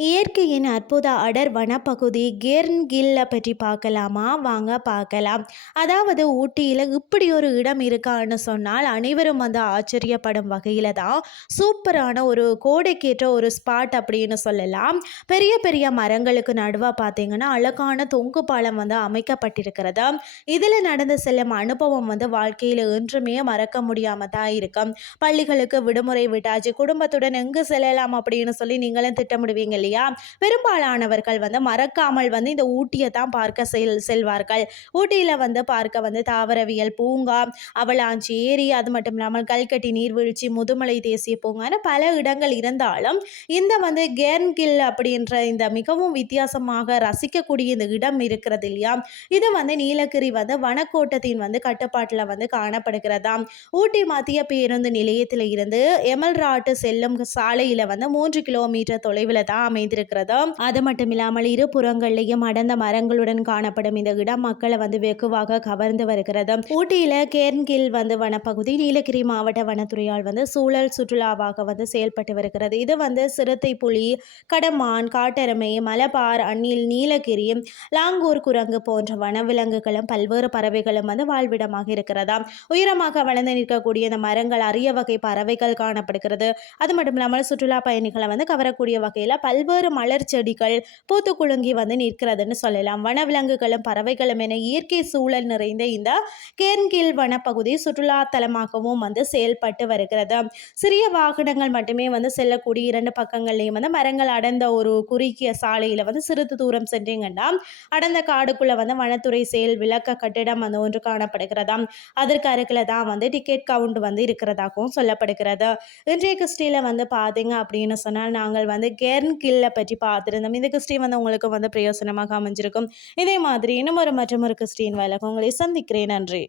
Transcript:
இயற்கையின் அற்புத அடர் வனப்பகுதி கெர்ன்கில்லை பற்றி பார்க்கலாமா? வாங்க பார்க்கலாம். அதாவது ஊட்டியில் இப்படி ஒரு இடம் இருக்கான்னு சொன்னால் அனைவரும் வந்து ஆச்சரியப்படும் வகையில் தான் சூப்பரான ஒரு கோடைக்கேற்ற ஒரு ஸ்பாட் அப்படின்னு சொல்லலாம். பெரிய பெரிய மரங்களுக்கு நடுவாக பார்த்தீங்கன்னா அழகான தொங்கு பாலம் வந்து அமைக்கப்பட்டிருக்கிறது. இதில் நடந்து செல்லும் அனுபவம் வந்து வாழ்க்கையில் என்றுமே மறக்க முடியாமல் தான் இருக்கும். பள்ளிகளுக்கு விடுமுறை விட்டாச்சு குடும்பத்துடன் எங்கு செல்லலாம் அப்படின்னு சொல்லி நீங்களும் திட்டமிடுவீங்க இல்லையா? பெரும்பாலானவர்கள் வந்து மறக்காமல் வந்து இந்த ஊட்டியை தான் பார்க்க செல் செல்வார்கள். ஊட்டியில் வந்து பார்க்க வந்து தாவரவியல் பூங்கா அவலாஞ்சி ஏரி அது மட்டும் இல்லாமல் கல்கட்டி நீர்வீழ்ச்சி முதுமலை தேசிய பூங்கான்னு பல இடங்கள் இருந்தாலும் இந்த வந்து கேர்ன்கில் அப்படின்ற இந்த மிகவும் வித்தியாசமாக ரசிக்கக்கூடிய இந்த இடம் இருக்கிறது இல்லையா? இது வந்து நீலகிரி வந்து வனக்கோட்டத்தின் வந்து கட்டுப்பாட்டில் வந்து காணப்படுகிறதா? ஊட்டி மத்திய பேருந்து நிலையத்தில் இருந்து எமல்ராட்டு செல்லும் சாலையில் வந்து மூன்று கிலோமீட்டர் தொலைவில் தான் அமைந்திருக்கிறது? அது மட்டும் இல்லாமல் இரு புறங்கள்லையும் அடர்ந்த மரங்களுடன் காணப்படும் இந்த இடம் மக்களை வந்து வெகுவாக கவர்ந்து வருகிறது. ஊட்டியில கேர்ன்கில் வந்து வனப்பகுதி நீலகிரி மாவட்ட வனத்துறையால் வந்து சூழல் சுற்றுலாவாக வந்து செயல்பட்டு வருகிறது. இது வந்து சிறுத்தை புலி கடமான் காட்டெருமை மலபார் அண்ணில் நீலகிரி லாங்கூர் குரங்கு போன்ற வனவிலங்குகளும் பல்வேறு பறவைகளும் வந்து வாழ்விடமாக இருக்கிறதா? உயரமாக வளர்ந்து நிற்கக்கூடிய இந்த மரங்கள் அரிய வகை பறவைகள் காணப்படுகிறது. அது மட்டும் இல்லாமல் சுற்றுலா பயணிகளை வந்து கவரக்கூடிய வகையில் பல்வேறு மலர் செடிகள் பூத்து குலுங்கி வந்து நிற்கிறதுன்னு சொல்லலாம். வனவிலங்குகளும் பறவைகளும் என இயற்கை சூழல் நிறைந்த இந்த கேர்ன்கில் வனப்பகுதி சுற்றுலா தலமாகவும் வந்து செயல்பட்டு வருகிறது. சிறிய வாகனங்கள் மட்டுமே வந்து செல்லக்கூடிய இரண்டு பக்கங்கள்லையும் வந்து மரங்கள் அடர்ந்த ஒரு குறுகிய சாலையில் வந்து சிறிது தூரம் சென்றீங்கன்னா அடர்ந்த காடுக்குள்ளே வந்து வனத்துறை செயல் விளக்க கட்டிடம் வந்து ஒன்று காணப்படுகிறதாம் அதற்கு அருகில் தான் வந்து டிக்கெட் கவுண்ட் வந்து இருக்கிறதாகவும் சொல்லப்படுகிறது. இன்றைய கிறிஸ்டியில் வந்து பார்த்தீங்க அப்படின்னு சொன்னால் நாங்கள் வந்து கேர்ன்கில் கில்லை பற்றி பார்த்துருந்தோம். இந்த கிறிஸ்டி வந்து உங்களுக்கு வந்து பிரயோசனமாக அமைஞ்சிருக்கும். இதே மாதிரி இன்னும் ஒரு மற்றும் ஒரு கிறிஸ்டின் வேலை உங்களை சந்திக்கிறேன். நன்றி.